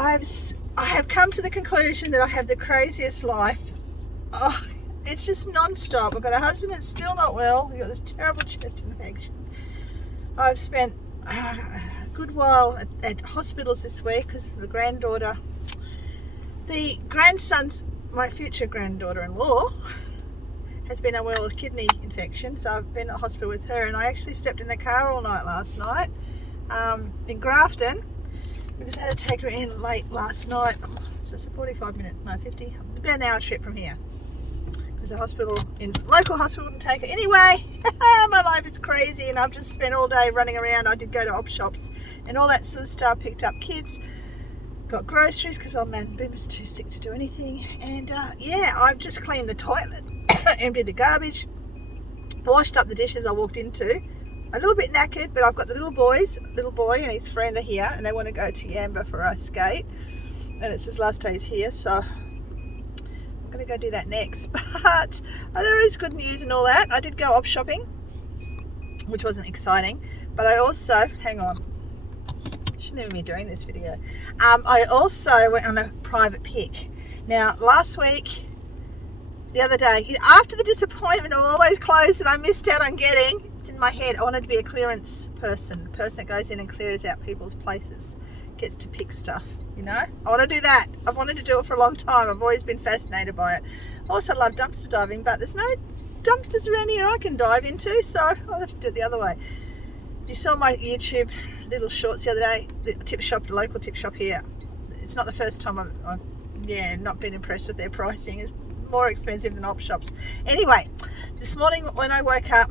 I have come to the conclusion that I have the craziest life. Oh, it's just non-stop. I've got a husband that's still not well. We've got this terrible chest infection. I've spent a good while at hospitals this week because the granddaughter, the grandson's, my future granddaughter-in-law, has been unwell with kidney infection, so I've been at hospital with her, and I actually slept in the car all night last night in Grafton because I had to take her in late last night. So it's a 50, about an hour trip from here because the local hospital wouldn't take her. Anyway, my life is crazy and I've just spent all day running around. I did go to op shops and all that sort of stuff, picked up kids, got groceries because old man Boomer's too sick to do anything, and yeah, I've just cleaned the toilet, emptied the garbage, washed up the dishes I walked into, a little bit knackered, but I've got the little boy and his friend are here and they want to go to Yamba for our skate, and it's his last days here, so I'm going to go do that next. But there is good news and all that. I did go op shopping, which wasn't exciting, but I also, hang on, shouldn't even be doing this video. I also went on a private pick. Now, last week, the other day, after the disappointment of all those clothes that I missed out on getting, it's in my head, I wanted to be a clearance person, a person that goes in and clears out people's places, gets to pick stuff, you know? I want to do that. I've wanted to do it for a long time. I've always been fascinated by it. I also love dumpster diving, but there's no dumpsters around here I can dive into, so I'll have to do it the other way. You saw my YouTube little shorts the other day, the local tip shop here. It's not the first time I've not been impressed with their pricing. It's more expensive than op shops. Anyway, this morning when I woke up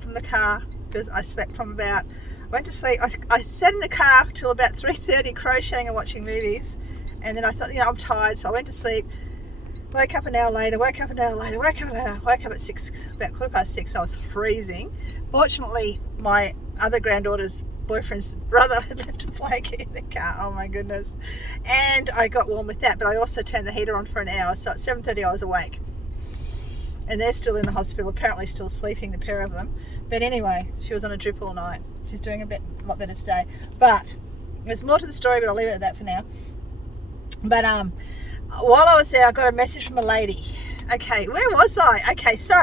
from the car, because I slept from about, I went to sleep, I sat in the car till about 3:30 crocheting and watching movies, and then I thought, I'm tired, so I went to sleep. Woke up an hour later, woke up at 6, about 6:15. I was freezing. Fortunately, my other granddaughter's boyfriend's brother had left a blanket in the car. Oh my goodness. And I got warm with that, but I also turned the heater on for an hour, so at 7:30 I was awake. And they're still in the hospital, apparently still sleeping, the pair of them. But anyway, she was on a drip all night. She's doing a lot better today. But there's more to the story, but I'll leave it at that for now. But while I was there, I got a message from a lady. Okay, where was I? Okay, so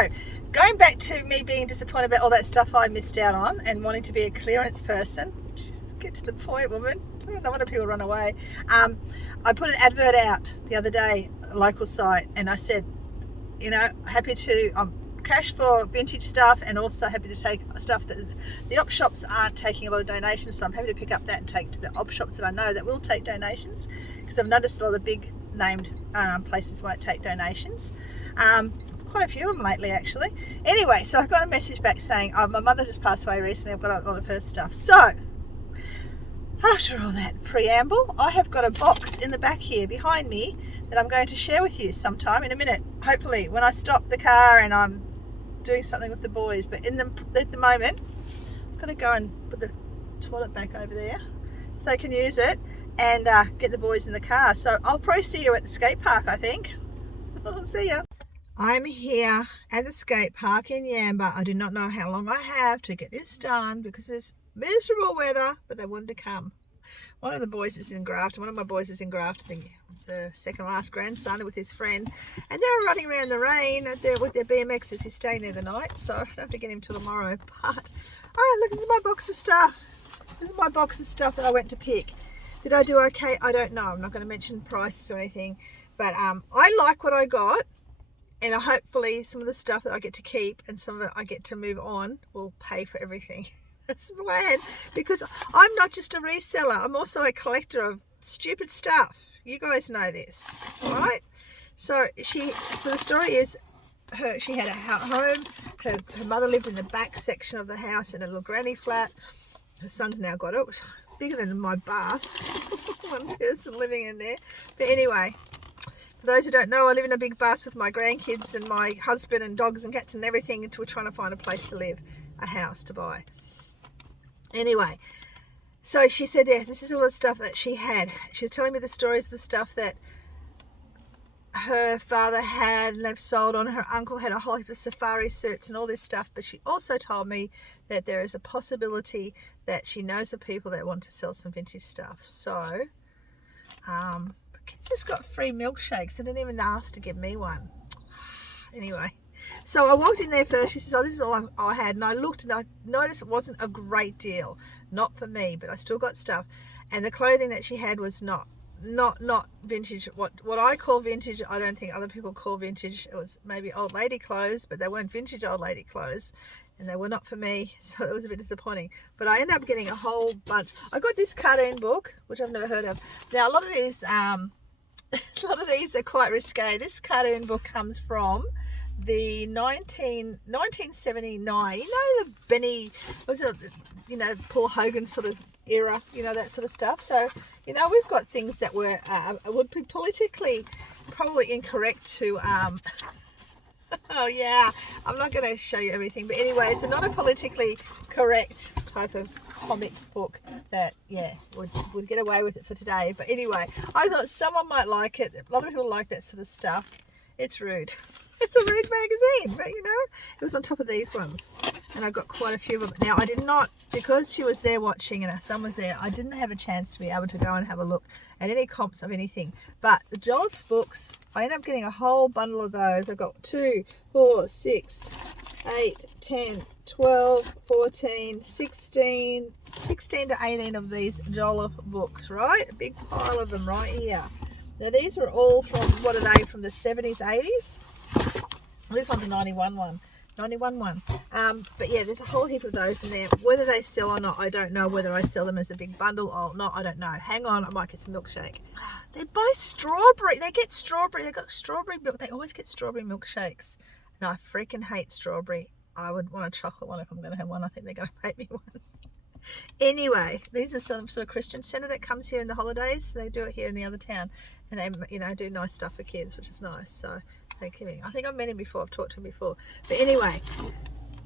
going back to me being disappointed about all that stuff I missed out on and wanting to be a clearance person. Just get to the point, woman. I don't want people run away. I put an advert out the other day, a local site, and I said, happy to cash for vintage stuff and also happy to take stuff that the op shops aren't taking a lot of donations, so I'm happy to pick up that and take to the op shops that I know that will take donations, because I've noticed a lot of the big named places won't take donations. Quite a few of them lately, actually. Anyway, so I got a message back saying, my mother just passed away recently, I've got a lot of her stuff. So, after all that preamble, I have got a box in the back here behind me that I'm going to share with you sometime in a minute. Hopefully, when I stop the car and I'm doing something with the boys. But at the moment, I'm going to go and put the toilet back over there so they can use it and get the boys in the car. So I'll probably see you at the skate park, I think. I'll see ya. I'm here at the skate park in Yamba. I do not know how long I have to get this done because it's miserable weather, but they wanted to come. One of my boys is in Grafton, the second last grandson with his friend, and they're running around the rain with their BMXs. He's staying there the night, so I don't have to get him till tomorrow. But, look, this is my box of stuff. This is my box of stuff that I went to pick. Did I do okay? I don't know. I'm not going to mention prices or anything, but I like what I got. And hopefully some of the stuff that I get to keep and some of it I get to move on will pay for everything. That's the plan, because I'm not just a reseller. I'm also a collector of stupid stuff. You guys know this, right? So the story is, she had a home. Her mother lived in the back section of the house in a little granny flat. Her son's now got it, bigger than my bus. One person living in there. But anyway, for those who don't know, I live in a big bus with my grandkids and my husband and dogs and cats and everything until we're trying to find a place to live, a house to buy. Anyway, so she said, this is all the stuff that she had. She was telling me the stories of the stuff that her father had and they've sold on. Her uncle had a whole heap of safari suits and all this stuff, but she also told me that there is a possibility that she knows of people that want to sell some vintage stuff. So The kids just got free milkshakes. I didn't even ask to give me one. Anyway, so I walked in there first. She says, oh, this is all I had. And I looked and I noticed it wasn't a great deal. Not for me, but I still got stuff. And the clothing that she had was not vintage. What I call vintage, I don't think other people call vintage. It was maybe old lady clothes, but they weren't vintage old lady clothes. And they were not for me, so it was a bit disappointing. But I ended up getting a whole bunch. I got this cartoon book, which I've never heard of. Now, a lot of these are quite risque. This cartoon book comes from the 1979. You know, the Benny, was it, Paul Hogan sort of era, that sort of stuff. So, we've got things that were would be politically probably incorrect to oh yeah, I'm not going to show you everything, but anyway, it's not a politically correct type of comic book that would get away with it for today. But anyway, I thought someone might like it. A lot of people like that sort of stuff. It's rude. It's a rude magazine, but it was on top of these ones, and I got quite a few of them. Now I did not, because she was there watching and her son was there, I didn't have a chance to be able to go and have a look at any comps of anything. But the Jobs books, I ended up getting a whole bundle of those. I got 2, 4, 6, 8, 10, 12, 14, 16 to 18 of these Jolliffe books, right? A big pile of them right here. Now these were all from, what are they, from the 70s, 80s? This one's a 91 one. But yeah, there's a whole heap of those in there. Whether they sell or not, I don't know. Whether I sell them as a big bundle or not, I don't know. Hang on, I might get some milkshake. They buy strawberry. They get strawberry. They got strawberry milk. They always get strawberry milkshakes. And I freaking hate strawberry. I would want a chocolate one if I'm going to have one. I think they're going to make me one. Anyway, these are some sort of Christian centre that comes here in the holidays. They do it here in the other town, and they do nice stuff for kids, which is nice. So thank you. I think I've met him before. I've talked to him before. But anyway,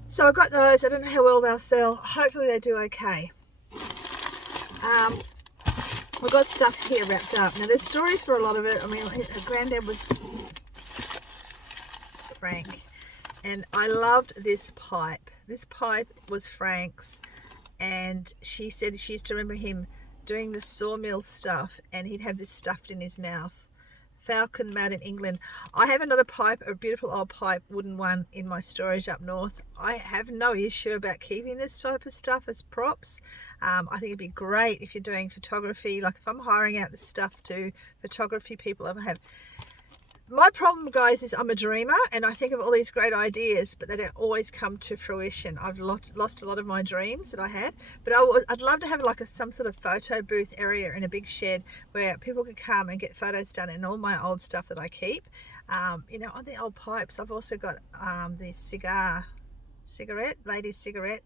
so I got those. I don't know how well they'll sell. Hopefully they do okay. We've got stuff here wrapped up. Now there's stories for a lot of it. I mean, her granddad was Frank, and I loved this pipe. This pipe was Frank's. And she said she used to remember him doing the sawmill stuff, and he'd have this stuffed in his mouth. Falcon made in England. I have another pipe, a beautiful old pipe, wooden one, in my storage up north. I have no issue about keeping this type of stuff as props. I think it'd be great if you're doing photography. Like if I'm hiring out the stuff to photography people, I have. My problem, guys, is I'm a dreamer and I think of all these great ideas, but they don't always come to fruition. I've lost a lot of my dreams that I had, but I'd love to have like some sort of photo booth area in a big shed where people could come and get photos done and all my old stuff that I keep. On the old pipes, I've also got the ladies cigarette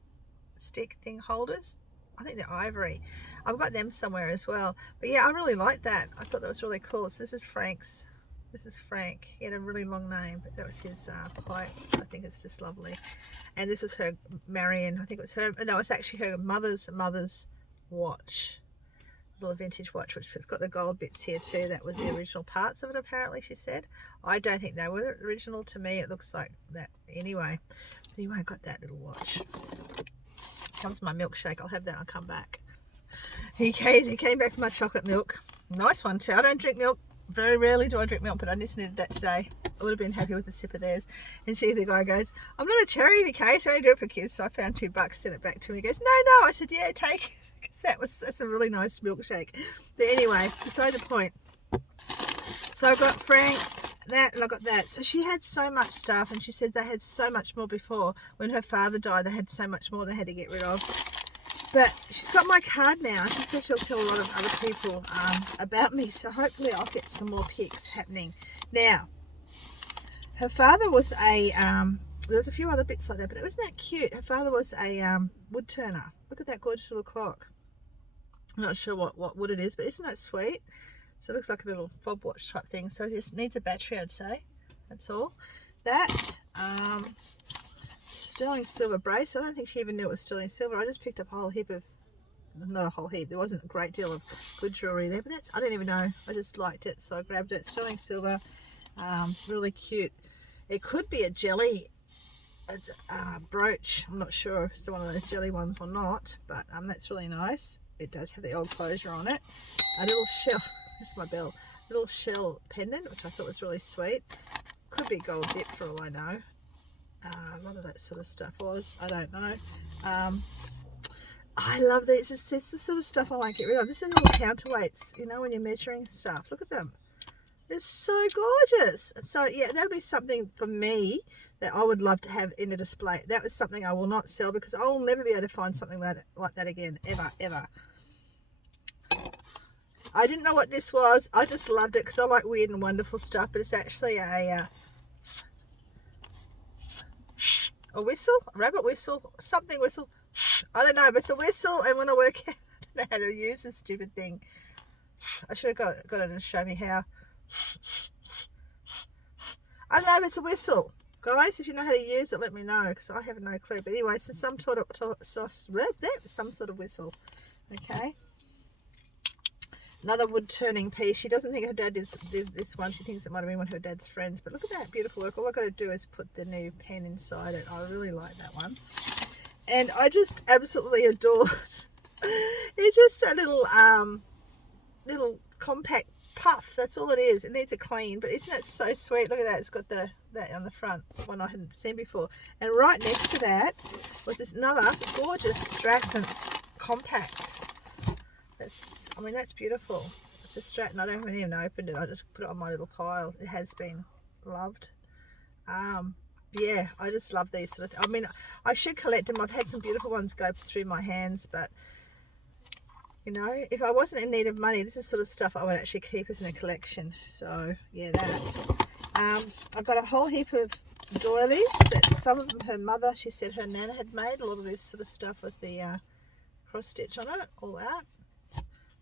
stick thing holders. I think they're ivory. I've got them somewhere as well. But yeah, I really like that. I thought that was really cool. So this is Frank's. This is Frank. He had a really long name, but that was his pipe. I think it's just lovely. And this is her Marion. I think it was her. No, it's actually her mother's watch. Little vintage watch, which has got the gold bits here too. That was the original parts of it, apparently, she said. I don't think they were original. To me, it looks like that. Anyway, I got that little watch. Comes my milkshake. I'll have that. I'll come back. He came back for my chocolate milk. Nice one too. I don't drink milk. Very rarely do I drink milk, but I just needed that today. I would have been happy with a sip of theirs. And the guy goes, I'm not a charity case, I only do it for kids. So I found $2, sent it back to him. He goes, no. I said, yeah, take. Because that's a really nice milkshake. But anyway, beside the point. So I got Frank's, that, and I got that. So she had so much stuff, and she said they had so much more before. When her father died, they had so much more they had to get rid of. But she's got my card now. She said she'll tell a lot of other people about me. So hopefully I'll get some more pics happening. Now, her father was a, there was a few other bits like that, but it wasn't that cute. Her father was a wood turner. Look at that gorgeous little clock. I'm not sure what wood it is, but isn't that sweet? So it looks like a little fob watch type thing. So it just needs a battery, I'd say. That's all. That, sterling silver brace. I don't think she even knew it was sterling silver. I just picked up a whole heap of, not a whole heap, there wasn't a great deal of good jewellery there, but that's, I don't even know, I just liked it, so I grabbed it. Sterling silver, really cute. It could be a jelly, it's a brooch. I'm not sure if it's one of those jelly ones or not, but that's really nice. It does have the old closure on it. A little shell. That's my bell. Little shell pendant, which I thought was really sweet. Could be gold dip for all I know. A lot of that sort of stuff was. I don't know. I love these. It's the sort of stuff I won't get rid of. This is little counterweights, you know, when you're measuring stuff. Look at them. They're so gorgeous. So, yeah, that'll be something for me that I would love to have in a display. That was something I will not sell because I will never be able to find something like that again, ever, ever. I didn't know what this was. I just loved it because I like weird and wonderful stuff, but it's actually a whistle, a rabbit whistle, something whistle. I don't know, but it's a whistle, and when I work out, I don't know how to use this stupid thing. I should have got it and show me how. I don't know, but it's a whistle. Guys, if you know how to use it, let me know, because I have no clue. But anyway, it's some sort of whistle. Okay. Another wood turning piece. She doesn't think her dad did this one. She thinks it might have been one of her dad's friends. But look at that beautiful work. All I've got to do is put the new pen inside it. I really like that one. And I just absolutely adore it. It's just a little compact puff. That's all it is. It needs a clean. But isn't it so sweet? Look at that. It's got that on the front. One I hadn't seen before. And right next to that was this another gorgeous Stratton compact. I mean, that's beautiful. It's a Stratton. I don't even opened it. I just put it on my little pile. It has been loved. Yeah, I just love these sort of I mean, I should collect them. I've had some beautiful ones go through my hands, but you know, if I wasn't in need of money, this is sort of stuff I would actually keep as in a collection. So yeah, that. I've got a whole heap of doilies that some of them her mother, she said her nana had made. A lot of this sort of stuff with the cross stitch on it, all that.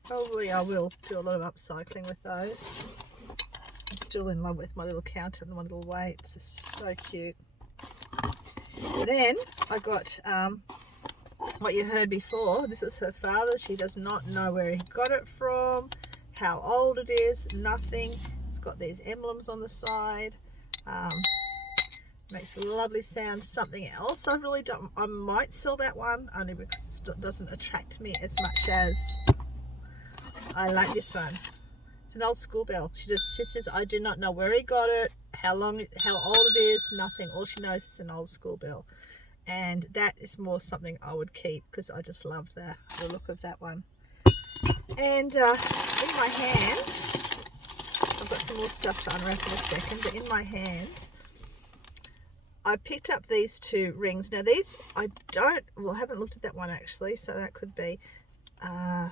Probably I will do a lot of upcycling with those. I'm still in love with my little counter and my little weights. It's so cute. And then I got what you heard before. This was her father. She does not know where he got it from, how old it is, nothing. It's got these emblems on the side. Makes lovely sounds. Something else I really don't, I might sell that one only because it doesn't attract me as much as I like this one. It's an old school bell. She says, I do not know where he got it, how old it is, nothing. All she knows is an old school bell. And that is more something I would keep because I just love the look of that one. And in my hand, I've got some more stuff to unwrap in a second, but in my hand, I picked up these two rings. Now these, I haven't looked at that one actually, so that could be, no,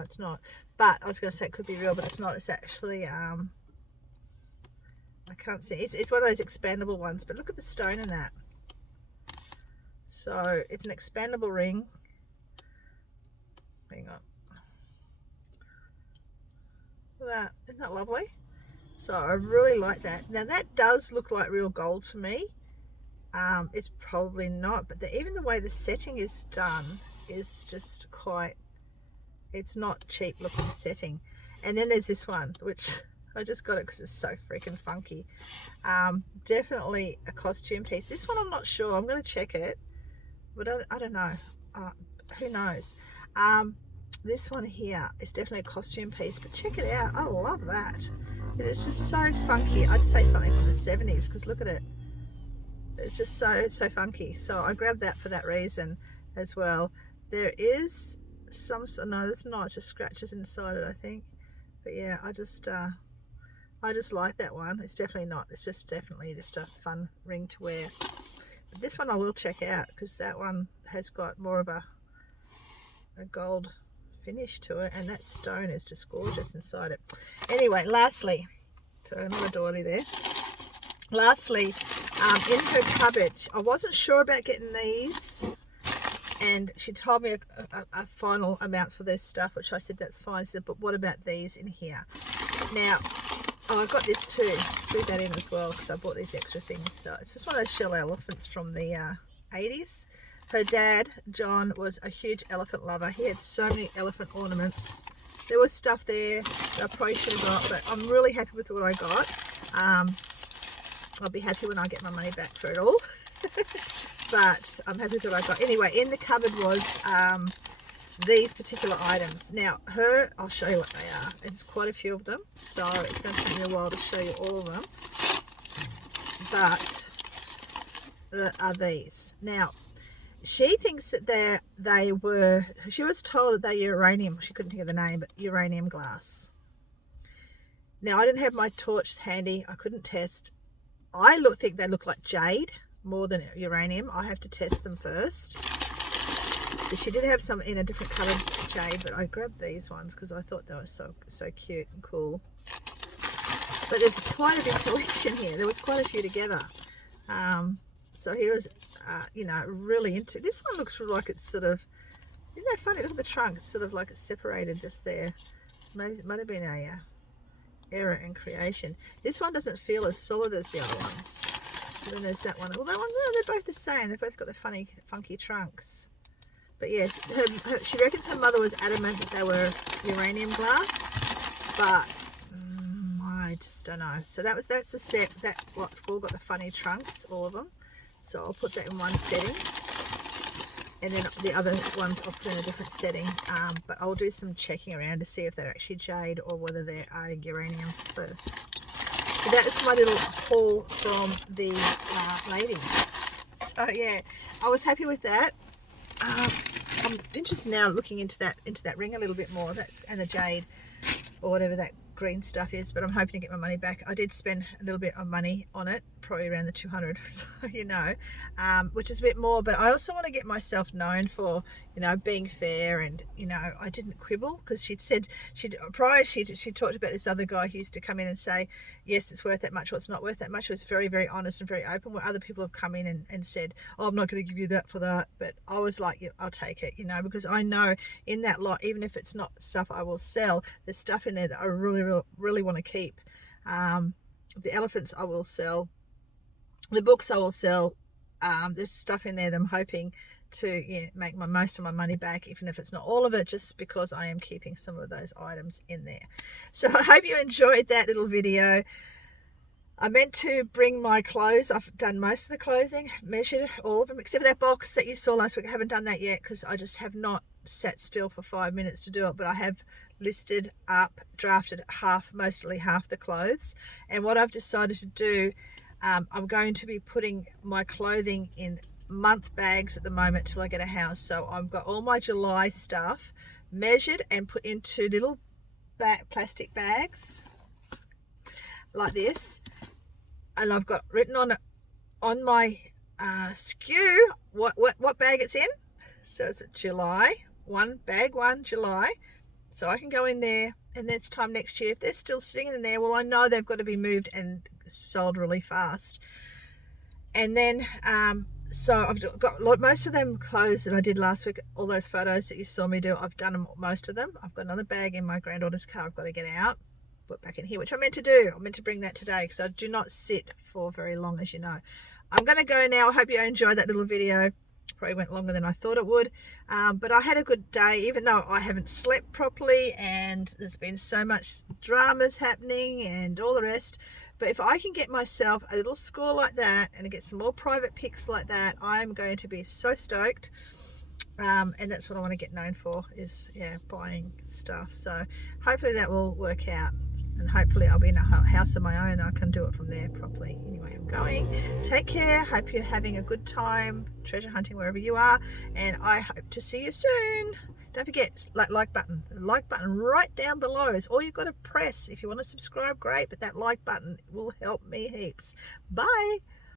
it's not. But I was going to say it could be real, but it's not. It's actually, I can't see. It's one of those expandable ones, but look at the stone in that. So it's an expandable ring. Hang on. Look at that. Isn't that lovely? So I really like that. Now that does look like real gold to me. It's probably not, but even the way the setting is done is just quite, it's not cheap looking setting. And then there's this one, which I just got it because it's so freaking funky. Definitely a costume piece. This one I'm not sure. I'm going to check it, but I don't know. Who knows? This one here is definitely a costume piece, but check it out. I love that. It is just so funky. I'd say something from the 70s because look at it. It's just so funky. So I grabbed that for that reason as well. There is some, no, there's not, just scratches inside it, I think. But yeah, I just like that one. It's definitely not. It's just definitely just a fun ring to wear. But this one I will check out because that one has got more of a gold finish to it, and that stone is just gorgeous inside it. Anyway, lastly, so another doily there. Lastly, in her cupboard, I wasn't sure about getting these, and she told me a final amount for this stuff, which I said that's fine. She said, but what about these in here? Now, I got this too. Threw that in as well because I bought these extra things. So it's just one of those shell elephants from the 80s. Her dad, John, was a huge elephant lover. He had so many elephant ornaments. There was stuff there that I probably should have got, but I'm really happy with what I got. I'll be happy when I get my money back for it all. But I'm happy with what I got. Anyway, in the cupboard was these particular items. Now I'll show you what they are. It's quite a few of them, so it's going to take me a while to show you all of them, but are these. Now she thinks that she was told that they're uranium, she couldn't think of the name, but uranium glass. Now I didn't have my torch handy, I couldn't test. I think they look like jade more than uranium. I have to test them first. But she did have some in a different coloured jade, but I grabbed these ones because I thought they were so cute and cool. But there's quite a big collection here. There was quite a few together. So he was, you know, really into this one. Looks like it's sort of, isn't that funny? Look at the trunk. It's sort of like it's separated just there. Maybe it might have been a error in creation. This one doesn't feel as solid as the other ones. And then there's that one. Well, that one, no, they're both the same. They've both got the funky trunks. But yeah, she reckons her mother was adamant that they were uranium glass, but I just don't know. So that's the set. That what's all got the funny trunks, all of them. So I'll put that in one setting, and then the other ones I'll put in a different setting. But I'll do some checking around to see if they're actually jade or whether they are uranium first. So that's my little haul from the lady. So yeah, I was happy with that. I'm interested now looking into that ring a little bit more. And the jade or whatever that green stuff is, but I'm hoping to get my money back. I did spend a little bit of money on it, probably around the 200, so you know, which is a bit more, but I also want to get myself known for, you know, being fair, and you know, I didn't quibble, because she said she talked about this other guy who used to come in and say, yes, it's worth that much, or it's not worth that much. It was very, very honest and very open, where other people have come in and said, oh, I'm not going to give you that for that, but I was like, yeah, I'll take it, you know, because I know in that lot, even if it's not stuff I will sell, there's stuff in there that I really want to keep. The elephants I will sell, the books I will sell. There's stuff in there that I'm hoping to make most of my money back, even if it's not all of it, just because I am keeping some of those items in there. So I hope you enjoyed that little video. I meant to bring my clothes. I've done most of the clothing, measured all of them, except for that box that you saw last week. I haven't done that yet because I just have not sat still for 5 minutes to do it, but I have listed up, drafted mostly half the clothes. And what I've decided to do, I'm going to be putting my clothing in month bags at the moment till I get a house. So I've got all my July stuff measured and put into little plastic bags like this, and I've got written on my SKU what bag it's in. So it's July, bag one July, so I can go in there, and then it's time next year. If they're still sitting in there, well, I know they've got to be moved and sold really fast. And then so I've got most of them clothes that I did last week, all those photos that you saw me do, I've done most of them. I've got another bag in my granddaughter's car I've got to get out, put back in here, which I meant to do. I meant to bring that today because I do not sit for very long, as you know. I'm going to go now. I hope you enjoyed that little video. Probably went longer than I thought it would, but I had a good day, even though I haven't slept properly and there's been so much dramas happening and all the rest. But if I can get myself a little score like that and get some more private pics like that, I'm going to be so stoked. And that's what I want to get known for, is buying stuff. So hopefully that will work out, and hopefully I'll be in a house of my own. I can do it from there properly. Anyway, I'm going. Take care. Hope you're having a good time treasure hunting wherever you are, and I hope to see you soon. Don't forget, the like button right down below is all you've got to press. If you want to subscribe, great, but that like button will help me heaps. Bye.